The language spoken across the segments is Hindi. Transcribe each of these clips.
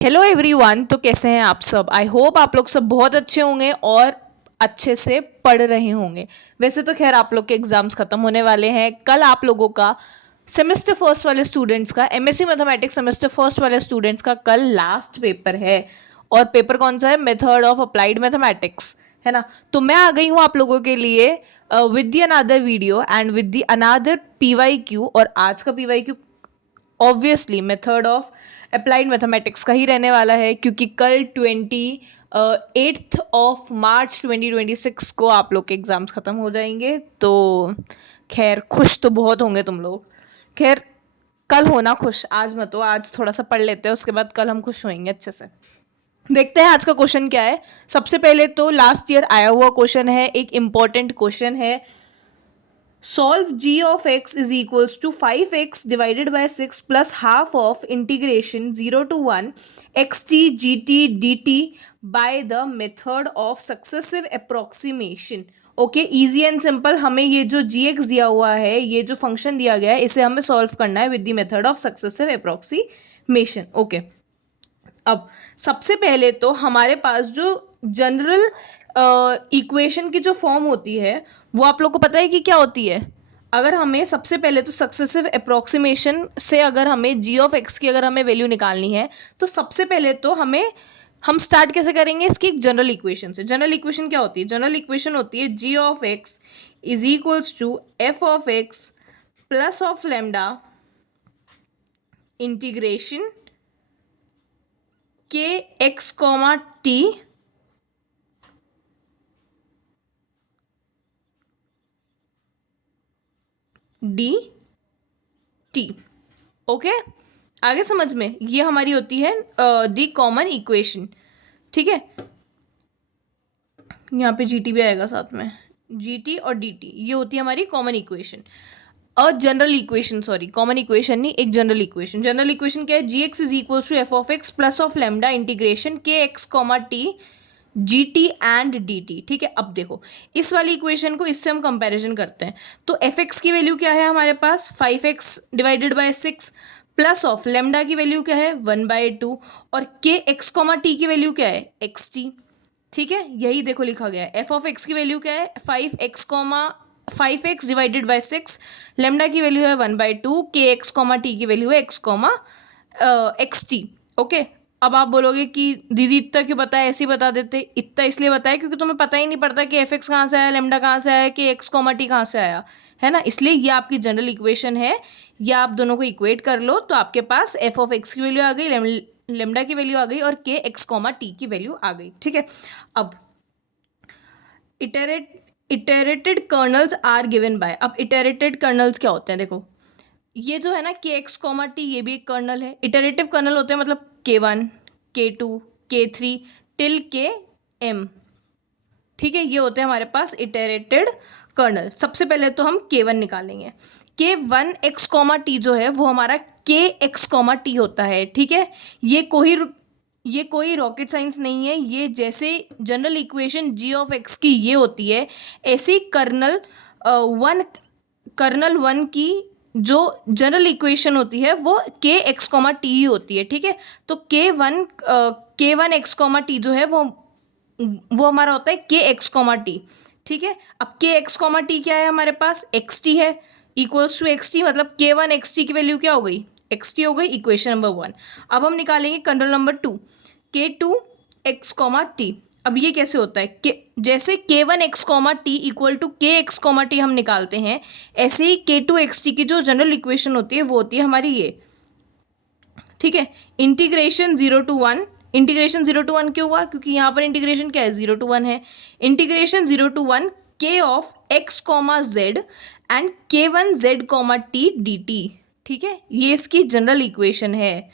Hello everyone. तो कैसे हैं आप सब? आई होप आप लोग सब बहुत अच्छे होंगे और अच्छे से पढ़ रहे होंगे। वैसे तो खैर आप लोग के एग्जाम्स खत्म होने वाले हैं। कल आप लोगों का सेमेस्टर फर्स्ट वाले स्टूडेंट्स का एमएससी मैथमेटिक्स सेमेस्टर फर्स्ट वाले स्टूडेंट्स का कल लास्ट पेपर है। और पेपर कौन सा है? मेथड ऑफ अप्लाइड मैथमेटिक्स, है ना। तो मैं आ गई हूँ आप लोगों के लिए with the another video and with the another PYQ. और आज का PYQ obviously method of applied mathematics का ही रहने वाला है, क्योंकि कल 28 मार्च 2026 को आप लोग के एग्ज़ाम्स ख़त्म हो जाएंगे। तो खैर खुश तो बहुत होंगे तुम लोग। खैर कल होना खुश, आज मत हो। आज थोड़ा सा पढ़ लेते हैं, उसके बाद कल हम खुश होंगे अच्छे से। देखते हैं आज का क्वेश्चन क्या है। सबसे पहले तो लास्ट ईयर आया हुआ क्वेश्चन है, एक इम्पॉर्टेंट क्वेश्चन है। Solve g of x is equals to 5x divided by 6 plus half of integration 0 to 1 xt gt dt by the method of successive approximation। Okay, easy and simple. हमें ये जो जी एक्स दिया हुआ है, ये जो फंक्शन दिया गया है, इसे हमें सॉल्व करना है with the method of successive approximation. Okay, अब सबसे पहले तो हमारे पास जो जनरल इक्वेशन की जो फॉर्म होती है वो आप लोग को पता है कि क्या होती है। अगर हमें सबसे पहले तो सक्सेसिव अप्रोक्सीमेशन से अगर हमें जी ऑफ एक्स की अगर हमें वैल्यू निकालनी है, तो सबसे पहले तो हम स्टार्ट कैसे करेंगे? इसकी एक जनरल इक्वेशन से। जनरल इक्वेशन क्या होती है? जनरल इक्वेशन होती है G of X is equals to F of X plus of lambda integration K x comma T D T. Okay, आगे समझ में? ये हमारी होती है दी कॉमन इक्वेशन। ठीक है, यहाँ पे जीटी भी आएगा साथ में। जीटी और डीटी ये होती है हमारी कॉमन इक्वेशन और general equation. Sorry, common equation नहीं, एक जनरल इक्वेशन। जनरल इक्वेशन क्या है? G X is equal to F of X plus of lambda integration K x comma T G T and D T. ठीक है, अब देखो इस वाली इक्वेशन को इससे हम कंपैरिजन करते हैं। तो एफ एक्स की वैल्यू क्या है हमारे पास? 5x divided by 6 plus of lambda की वैल्यू क्या है? 1/2। और के एक्स कॉमा टी की वैल्यू क्या है? X T. ठीक है, यही देखो लिखा गया है। एफ ऑफ एक्स की वैल्यू क्या है? 5x डिवाइडेड बाय 6, लेमडा की वैल्यू है 1/2, के एक्स कॉमा टी की वैल्यू है x comma x T. Okay, अब आप बोलोगे कि दीदी इतना क्यों बताया, ऐसे ही बता देते। इतना इसलिए बताया क्योंकि तुम्हें पता ही नहीं पड़ता कि एफ एक्स कहाँ से आया, लेमडा कहाँ से आया, कि एक्स कॉमा टी कहाँ से आया, है ना। इसलिए ये आपकी जनरल इक्वेशन है। या आप दोनों को इक्वेट कर लो तो आपके पास एफ ऑफ एक्स की वैल्यू आ गई, लेमडा की वैल्यू आ गई और के एक्स कॉमा टी की वैल्यू आ गई। ठीक है, अब iterated kernels are given by. अब इटरेटेड कर्नल्स क्या होते हैं? देखो ये जो है ना के एक्स कॉमा टी, ये भी एक कर्नल है। इटरेटिव कर्नल होते हैं मतलब K1 K2 K3 टिल के एम। ठीक है, ये होते हैं हमारे पास इटरेटेड कर्नल। सबसे पहले तो हम K1 निकालेंगे। K1 एक्स कॉमा टी जो है वो हमारा के एक्स कॉमा टी होता है। ठीक है, ये कोई रॉकेट साइंस नहीं है। ये जैसे general equation G of x की ये होती है, ऐसी कर्नल वन की जो जनरल इक्वेशन होती है वो के एक्स कॉमा टी ही होती है। ठीक है, तो के वन एक्स कॉमा टी जो है वो हमारा होता है के एक्स कॉमा टी। ठीक है, अब के एक्स कॉमा टी क्या है हमारे पास? एक्स टी है, इक्वल्स टू एक्स टी, मतलब K1 एक्स टी की वैल्यू क्या हो गई? एक्स टी हो गई, इक्वेशन नंबर 1। अब हम निकालेंगे control number 2, K2 x comma t. अब ये कैसे होता है? जैसे K1 x comma t equal to K x comma t हम निकालते हैं, ऐसे ही K2 एक्स टी की जो जनरल इक्वेशन होती है वो होती है हमारी ये। ठीक है, इंटीग्रेशन 0 to 1। इंटीग्रेशन 0 to 1 क्यों हुआ? क्योंकि यहाँ पर इंटीग्रेशन क्या है? 0 to 1 है। इंटीग्रेशन 0 to 1 के of x comma Z and K1 Z comma T D T. ठीक है, ये इसकी जनरल इक्वेशन है।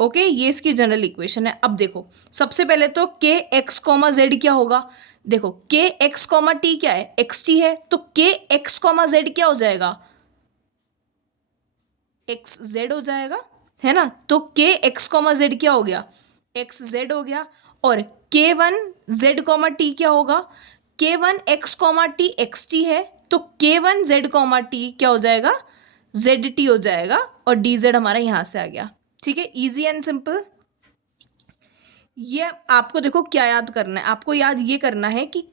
ओके, ये इसकी जनरल इक्वेशन है। अब देखो सबसे पहले तो के एक्स कॉमा जेड क्या होगा? देखो के एक्स कॉमा टी क्या है? एक्स टी है, तो के एक्स कॉमा जेड क्या हो जाएगा? एक्स जेड हो जाएगा, है ना। तो के एक्स कॉमा जेड क्या हो गया? एक्स जेड हो गया। और K1 जेड कॉमा टी क्या होगा? K1 x comma t x t है, तो K1 जेड कॉमा टी क्या हो जाएगा? जेड टी हो जाएगा। और डी जेड हमारा यहां से आ गया। ठीक है, इजी एंड सिंपल। ये आपको देखो क्या याद करना है, आपको याद ये करना है कि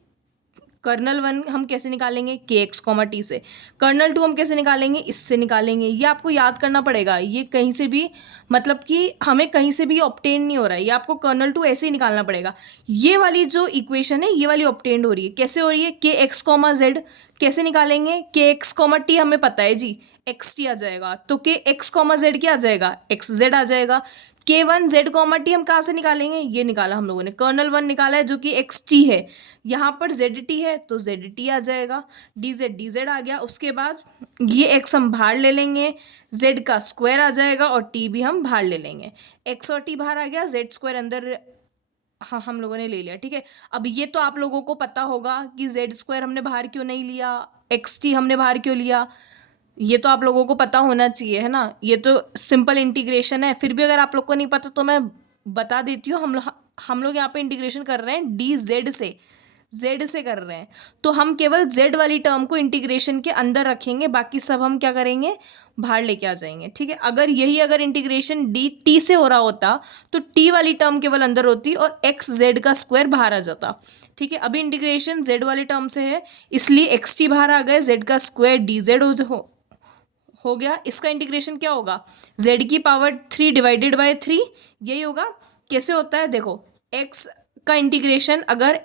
कर्नल वन हम कैसे निकालेंगे, के एक्स कॉमा टी से। कर्नल टू हम कैसे निकालेंगे, इससे निकालेंगे। ये आपको याद करना पड़ेगा, ये कहीं से भी मतलब कि हमें कहीं से भी ऑब्टेन नहीं हो रहा है, ये आपको कर्नल टू ऐसे ही निकालना पड़ेगा। ये वाली जो इक्वेशन है ये वाली ऑब्टेन हो रही है, कैसे हो रही है, के एक्स कॉमा जेड। कैसे निकालेंगे, के एक्स कॉमा टी हमें पता है जी, एक्स टी आ जाएगा, तो के एक्स कॉमा जेड क्या आ जाएगा, एक्स जेड आ जाएगा। के वन जेड कॉमा टी हम कहाँ से निकालेंगे, ये निकाला हम लोगों ने, कर्नल वन निकाला है जो कि एक्स टी है। यहाँ पर जेड टी है तो जेड टी आ जाएगा, डी जेड आ गया। उसके बाद ये एक्स हम बाहर ले लेंगे, जेड का स्क्वायर आ जाएगा और टी भी हम बाहर ले लेंगे। एक्स और टी बाहर आ गया, जेड स्क्वायर अंदर, हाँ हम लोगों ने ले लिया, ठीक है। अब ये तो आप लोगों को पता होगा कि जेड स्क्वायर हमने बाहर क्यों नहीं लिया, एक्स टी हमने बाहर क्यों लिया, ये तो आप लोगों को पता होना चाहिए, है ना। ये तो सिंपल इंटीग्रेशन है, फिर भी अगर आप लोग को नहीं पता तो मैं बता देती हूँ। हम लोग यहाँ पे इंटीग्रेशन कर रहे हैं डी जेड से, जेड से कर रहे हैं, तो हम केवल जेड वाली टर्म को इंटीग्रेशन के अंदर रखेंगे, बाकी सब हम क्या करेंगे, बाहर लेके आ जाएंगे, ठीक है। अगर इंटीग्रेशन डी टी से हो रहा होता तो टी वाली टर्म केवल अंदर होती और एक्स जेड का स्क्वायर बाहर आ जाता, ठीक है। अभी इंटीग्रेशन जेड वाली टर्म से है, इसलिए एक्स टी बाहर आ गए, जेड का स्क्वायर डी जेड हो गया। इसका इंटीग्रेशन क्या होगा, z की पावर 3 डिवाइडेड बाय 3, यही होगा। कैसे होता है देखो, x का इंटीग्रेशन अगर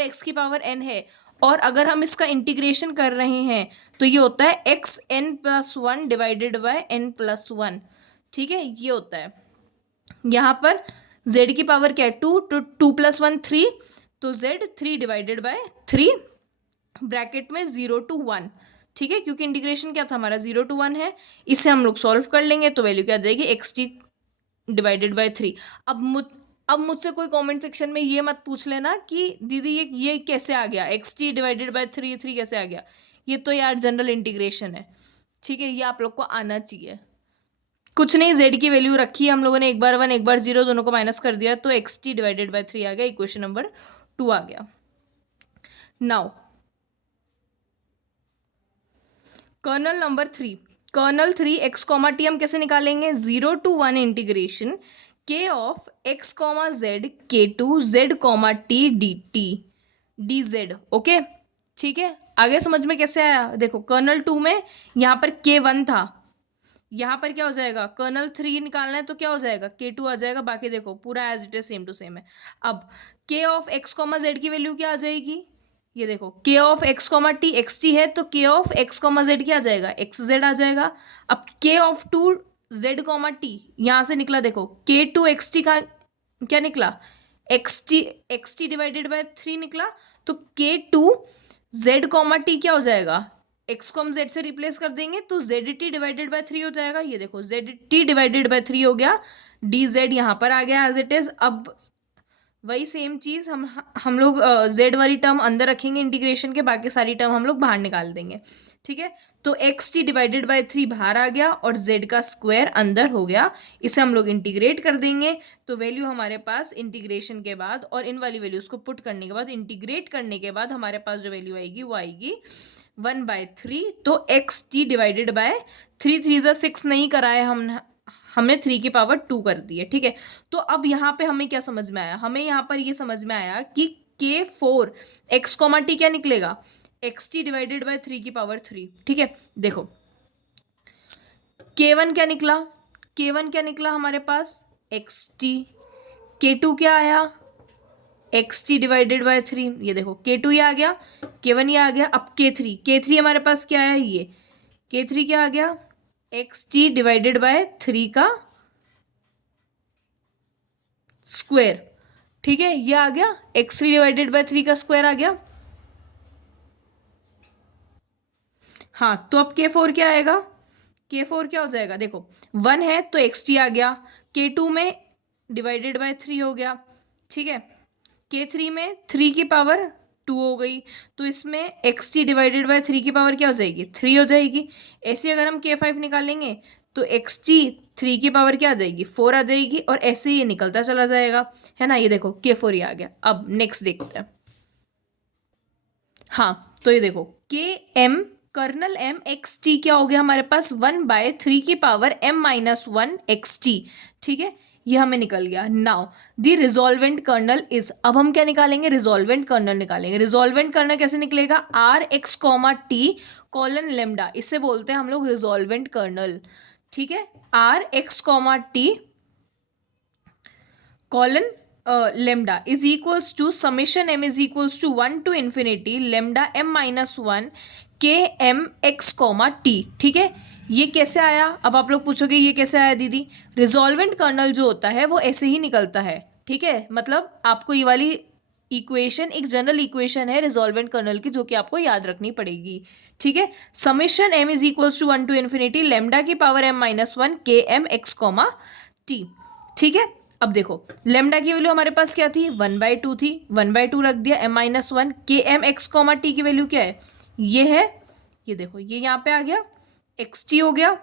x की पावर n है और अगर हम इसका इंटीग्रेशन कर रहे हैं तो ये होता है x n plus one divided by n plus one, ठीक है। ये होता है यहाँ पर z की पावर क्या है, टू, तो टू प्लस वन 3, तो z 3 डिवाइडेड बाय 3 ब्रैकेट में 0 to 1, ठीक है, क्योंकि इंटीग्रेशन क्या था हमारा 0 to 1 है। इसे हम लोग सॉल्व कर लेंगे तो वैल्यू क्या आ जाएगी, एक्स टी डिवाइडेड बाय 3। अब मुझसे कोई कमेंट सेक्शन में ये मत पूछ लेना कि दीदी ये कैसे आ गया, एक्स टी डिवाइडेड बाय 3 कैसे आ गया। ये तो यार जनरल इंटीग्रेशन है, ठीक है, ये आप लोग को आना चाहिए। कुछ नहीं, जेड की वैल्यू रखी है हम लोगों ने, एक बार 1 एक बार 0, दोनों को माइनस कर दिया तो एक्स टी डिवाइडेड बाय 3 आ गया, इक्वेशन नंबर 2 आ गया। Now kernel number 3, kernel 3 x comma t हम कैसे निकालेंगे, 0 to 1 integration K of x comma z K two z comma T D t d z, okay, ठीक है। आगे समझ में कैसे आया, देखो कर्नल 2 में यहाँ पर के वन था, यहाँ पर क्या हो जाएगा, कर्नल 3 निकालना है तो क्या हो जाएगा, के टू आ जाएगा, बाकी देखो पूरा as it is same to same है। अब K of x comma z की वैल्यू क्या आ जाएगी, ये देखो K of x comma t x t है तो के ऑफ एक्स कॉमा जेड क्या आ जाएगा, एक्स जेड आ जाएगा। अब K of two z comma t यहाँ से निकला, देखो के टू एक्स टी का क्या निकला, एक्स टी डिवाइडेड बाय 3 निकला, तो के टू जेड कॉमा टी क्या हो जाएगा, एक्स को हम जेड से रिप्लेस कर देंगे तो जेड टी डिवाइडेड बाय 3 हो जाएगा। ये देखो जेड टी डिवाइडेड बाय 3 हो गया, डी जेड यहाँ पर आ गया एज इट इज। अब वही सेम चीज़ हम लोग जेड वाली टर्म अंदर रखेंगे इंटीग्रेशन के, बाकी सारी टर्म हम लोग बाहर निकाल देंगे, ठीक है। तो एक्स टी डिवाइडेड बाय 3 बाहर आ गया और जेड का स्क्वायर अंदर हो गया, इसे हम लोग इंटीग्रेट कर देंगे तो वैल्यू हमारे पास इंटीग्रेशन के बाद और इन वाली वैल्यूज को पुट करने के बाद, इंटीग्रेट करने के बाद हमारे पास जो वैल्यू आएगी वो आएगी 1/3। तो एक्स टी डिवाइडेड बाय 3, 3 ज़ा 6 नहीं कराए हमने 3 की पावर 2 कर दी है, ठीक है। तो अब यहाँ पे हमें क्या समझ में आया, हमें यहाँ पर ये समझ में आया कि के फोर एक्स कॉमा टी क्या निकलेगा, एक्स टी डिवाइडेड बाय 3 की पावर 3, ठीक है। देखो के वन क्या निकला, के वन क्या निकला हमारे पास, एक्स टी, के टू क्या आया, एक्स टी डिवाइडेड बाय 3, ये देखो के टू ये आ गया, के वन ये आ गया। अब के थ्री हमारे पास क्या आया, ये के थ्री क्या आ गया, एक्स टी डिवाइडेड बाय 3 का स्क्वायर, ठीक है, ये आ गया एक्स थ्री डिवाइडेड बाय 3 का स्क्वायर आ गया। हाँ, तो अब के फोर क्या आएगा, के फोर क्या हो जाएगा, देखो 1 है तो एक्स टी आ गया, के टू में डिवाइडेड बाय 3 हो गया, ठीक है। के थ्री में 3 की पावर 2 हो गई, तो इसमें एक्स टी डिवाइडेड बाय 3 की पावर क्या हो जाएगी, 3 हो जाएगी। ऐसे अगर हम के फाइव निकालेंगे तो एक्स टी 3 की पावर क्या आ जाएगी, 4 आ जाएगी, और ऐसे ये निकलता चला जाएगा, है ना। ये देखो के फोर ही आ गया। अब नेक्स्ट देखते हैं। हाँ, तो ये देखो K m kernel m x t क्या हो गया हमारे पास, 1/3 की पावर m-1 एक्स टी, ठीक है। ये हमें निकल गया। नाउ द रिजॉल्वेंट कर्नल इज, अब हम क्या निकालेंगे, रिजॉल्वेंट कर्नल निकालेंगे। रिजॉल्वेंट कर्नल कैसे निकलेगा, R x comma T colon lambda, इससे बोलते हैं हम लोग रिजॉल्वेंट कर्नल। ठीक है, R x comma T colon lambda is equals to summation m is equals to 1 to infinity lambda m minus 1 K M x comma T. ठीक है, ये कैसे आया, अब आप लोग पूछोगे ये कैसे आया दीदी, रिजॉल्वेंट कर्नल जो होता है वो ऐसे ही निकलता है। ठीक है, मतलब आपको ये वाली इक्वेशन एक जनरल इक्वेशन है रिजॉल्वेंट कर्नल की, जो कि आपको याद रखनी पड़ेगी। ठीक है, summation m is equals to 1 to infinity lambda की power m minus 1 K M x comma T. ठीक है, अब देखो लेमडा की वैल्यू हमारे पास क्या थी, 1/2 थी, 1/2 रख दिया, M minus 1 K M x comma t की वैल्यू क्या है, ये है, ये देखो ये यहाँ पे आ गया, एक्स टी हो गया।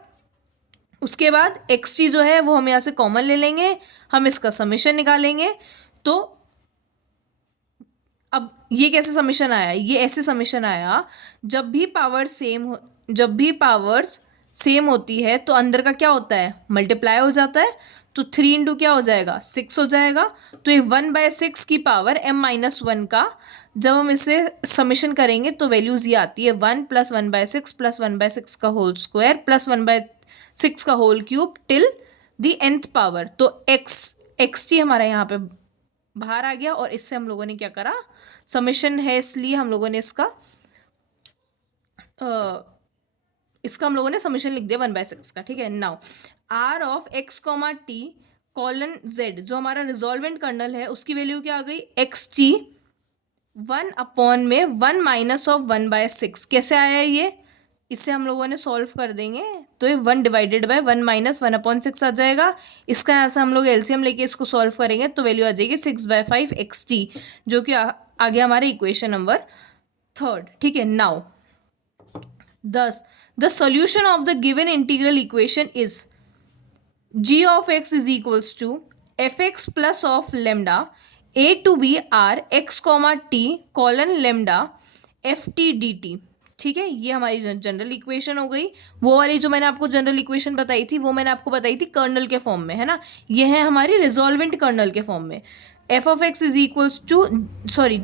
उसके बाद एक्स टी जो है वो हम यहाँ से कॉमन ले लेंगे, हम इसका समेशन निकालेंगे। तो अब ये कैसे समेशन आया, ये ऐसे समेशन आया, जब भी पावर्स सेम होती है तो अंदर का क्या होता है, मल्टीप्लाई हो जाता है। तो 3 इंटू क्या हो जाएगा, 6 हो जाएगा। तो ये 1/6 की पावर m माइनस 1 का जब हम इसे समेशन करेंगे तो वैल्यूज ये आती है 1 प्लस 1/6 प्लस 1/6 का होल स्क्वायर प्लस 1/6 का whole cube till the nth power. तो एक्स टी हमारा यहाँ पे बाहर आ गया, और इससे हम लोगों ने क्या करा, समेशन है इसलिए हम लोगों ने इसका हम लोगों ने समेशन लिख दिया 1/6 का। ठीक है, now R of x comma T colon z जो हमारा रिजॉल्वेंट कर्नल है उसकी वैल्यू क्या आ गई, एक्स टी 1 अपॉन में 1 माइनस ऑफ 1/6। कैसे आया ये, इसे हम लोगों ने सॉल्व कर देंगे तो ये 1 डिवाइडेड बाय 1 माइनस 1/6 आ जाएगा। इसका यहाँ से हम लोग एलसीएम लेके इसको सॉल्व करेंगे तो वैल्यू आ जाएगी 6/5 एक्स टी, जो कि आ गया हमारे इक्वेशन नंबर 3। ठीक है, now thus the solution of the given integral equation is g of x is equals to fx plus of lambda a to b r x comma t colon lambda f t dt। ठीक है, ये हमारी जनरल इक्वेशन हो गई। वो वाली जो मैंने आपको जनरल इक्वेशन बताई थी वो मैंने आपको बताई थी कर्नल के फॉर्म में, है ना, ये है हमारी रिजॉल्वेंट कर्नल के फॉर्म में। f of x is equals to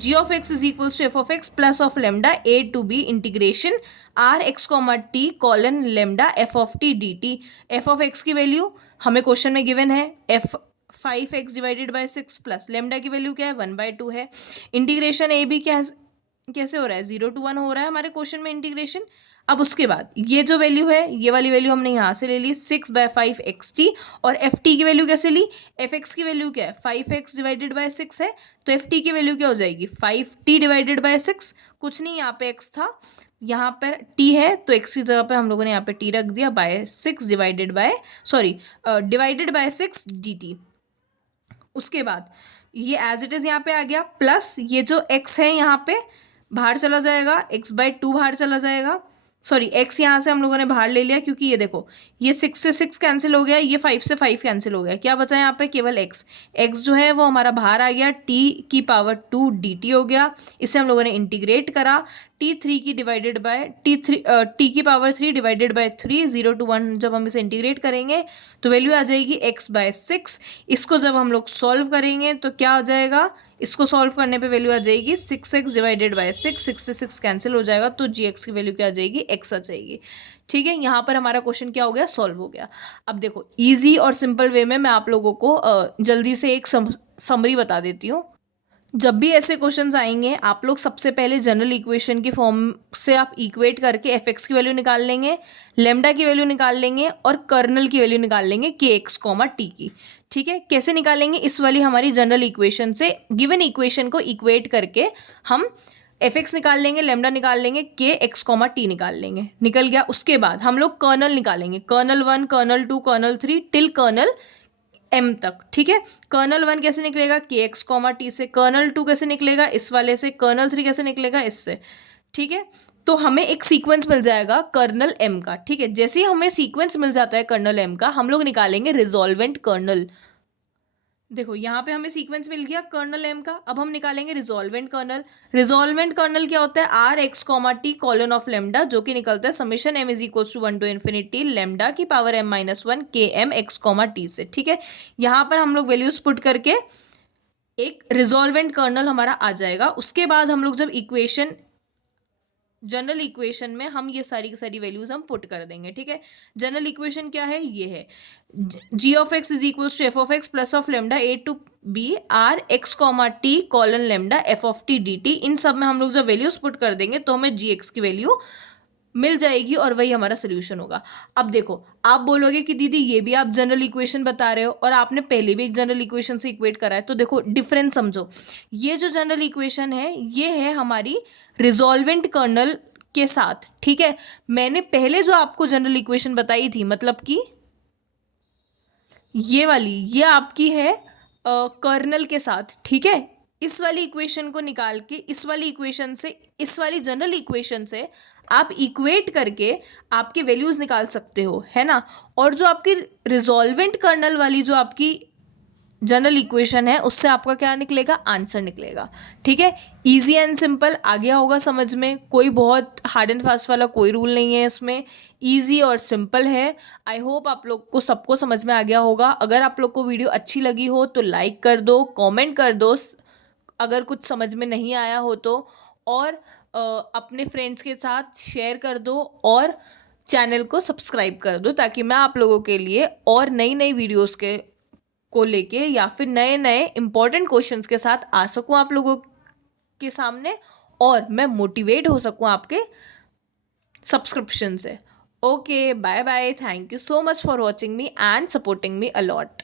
g of x is equals to f of x plus of lambda a to b integration r x comma t colon lambda f of t dt। f of x की वैल्यू हमें क्वेश्चन में गिवन है f 5x divided by 6 plus lambda की वैल्यू क्या है 1/2 है। इंटीग्रेशन ए बी क्या कैसे हो रहा है 0 to 1 हो रहा है हमारे क्वेश्चन में इंटीग्रेशन। अब उसके बाद ये जो वैल्यू है ये वाली वैल्यू हमने यहाँ से ले ली 6/5 एक्स टी, और एफ टी की वैल्यू कैसे ली, एफ एक्स की वैल्यू क्या है 5x डिवाइडेड बाय 6 है, तो एफ टी की वैल्यू क्या हो जाएगी 5t डिवाइडेड बाय 6। कुछ नहीं, यहाँ पे x था यहाँ पर t है तो x की जगह पे हम लोगों ने यहाँ पे t रख दिया बाय 6 डिवाइडेड बाय 6 dt। उसके बाद ये एज इट इज़ यहाँ पे आ गया, प्लस ये जो x है यहाँ पे बाहर चला जाएगा, x/2 बाहर चला जाएगा, सॉरी x यहाँ से हम लोगों ने बाहर ले लिया क्योंकि ये देखो ये 6 से 6 कैंसिल हो गया, ये 5 से 5 कैंसिल हो गया, क्या बचा यहाँ पे केवल x जो है वो हमारा बाहर आ गया, t की पावर 2 dt हो गया। इसे हम लोगों ने इंटीग्रेट करा, t3 की डिवाइडेड बाय t की पावर 3 डिवाइडेड बाय 3 0 to 1 जब हम इसे इंटीग्रेट करेंगे तो वैल्यू आ जाएगी x/6। इसको जब हम लोग सॉल्व करेंगे तो क्या हो जाएगा, इसको सॉल्व करने पे वैल्यू आ जाएगी 6x डिवाइडेड बाय 6 से 6 कैंसिल हो जाएगा तो gx की वैल्यू क्या आ जाएगी x आ जाएगी। ठीक है, यहाँ पर हमारा क्वेश्चन क्या हो गया, सॉल्व हो गया। अब देखो इजी और सिंपल वे में मैं आप लोगों को जल्दी से एक समरी बता देती हूँ। जब भी ऐसे क्वेश्चंस आएंगे आप लोग सबसे पहले जनरल इक्वेशन की फॉर्म से आप इक्वेट करके एफ एक्स की वैल्यू निकाल लेंगे, लेमडा की वैल्यू निकाल लेंगे और कर्नल की वैल्यू निकाल लेंगे के एक्स कॉमा टी की। ठीक है, कैसे निकालेंगे, इस वाली हमारी जनरल इक्वेशन से गिवन इक्वेशन को इक्वेट करके हम एफ एक्स निकाल लेंगे, लेमडा निकाल लेंगे, के एक्स कॉमा टी निकाल लेंगे, निकल गया। उसके बाद हम लोग कर्नल निकालेंगे, kernel 1 kernel 2 kernel 3 till kernel m तक। ठीक है, कर्नल 1 कैसे निकलेगा के एक्स कॉमा टी से, कर्नल 2 कैसे निकलेगा इस वाले से, कर्नल 3 कैसे निकलेगा इससे। ठीक है, तो हमें एक सीक्वेंस मिल जाएगा कर्नल m का। ठीक है, जैसे ही हमें सीक्वेंस मिल जाता है कर्नल m का हम लोग निकालेंगे रिजॉल्वेंट कर्नल। देखो यहाँ पे हमें सीक्वेंस मिल गया कर्नल एम का। अब हम निकालेंगे रिजॉल्वेंट कर्नल। रिजॉल्वेंट कर्नल क्या होता है? R x comma T colon of lambda, जो कि निकलता है summation m is equal to 1 to infinity lambda की power m minus 1 K M x comma t से। ठीक है, यहाँ पर हम लोग वैल्यूज पुट करके एक रिजॉल्वेंट कर्नल हमारा आ जाएगा। उसके बाद हम लोग जब इक्वेशन, जनरल इक्वेशन में हम ये सारी की सारी वैल्यूज हम पुट कर देंगे। ठीक है, जनरल इक्वेशन क्या है? ये है G of X is equal to F of X plus of lambda A to B R x comma T colon lambda F of T D T. इन सब में हम लोग जब वैल्यूज पुट कर देंगे तो हमें जी एक्स की वैल्यू मिल जाएगी और वही हमारा सोल्यूशन होगा। अब देखो, आप बोलोगे कि दीदी ये भी आप जनरल इक्वेशन बता रहे हो और आपने पहले भी एक जनरल इक्वेशन से इक्वेट करा है, तो देखो डिफरेंस समझो। ये जो जनरल इक्वेशन है ये है हमारी रिजॉल्वेंट कर्नल के साथ। ठीक है, मैंने पहले जो आपको जनरल इक्वेशन बताई थी, मतलब कि ये वाली, ये आपकी है कर्नल के साथ। ठीक है, इस वाली इक्वेशन को निकाल के इस वाली इक्वेशन से, इस वाली जनरल इक्वेशन से आप इक्वेट करके आपके वैल्यूज निकाल सकते हो, है ना। और जो आपकी रिजॉल्वेंट कर्नल वाली जो आपकी जनरल इक्वेशन है उससे आपका क्या निकलेगा? आंसर निकलेगा। ठीक है, इजी एंड सिंपल आ गया होगा समझ में। कोई बहुत हार्ड एंड फास्ट वाला कोई रूल नहीं है इसमें, इजी और सिंपल है। आई होप आप लोग को सबको समझ में आ गया होगा। अगर आप लोग को वीडियो अच्छी लगी हो तो लाइक कर दो, कमेंट कर दो अगर कुछ समझ में नहीं आया हो तो, और अपने फ्रेंड्स के साथ शेयर कर दो और चैनल को सब्सक्राइब कर दो, ताकि मैं आप लोगों के लिए और नई नई वीडियोस के को लेके या फिर नए नए इंपॉर्टेंट क्वेश्चंस के साथ आ सकूं आप लोगों के सामने, और मैं मोटिवेट हो सकूं आपके सब्सक्रिप्शन से। Okay, bye bye, thank you so much for watching me and supporting me allot.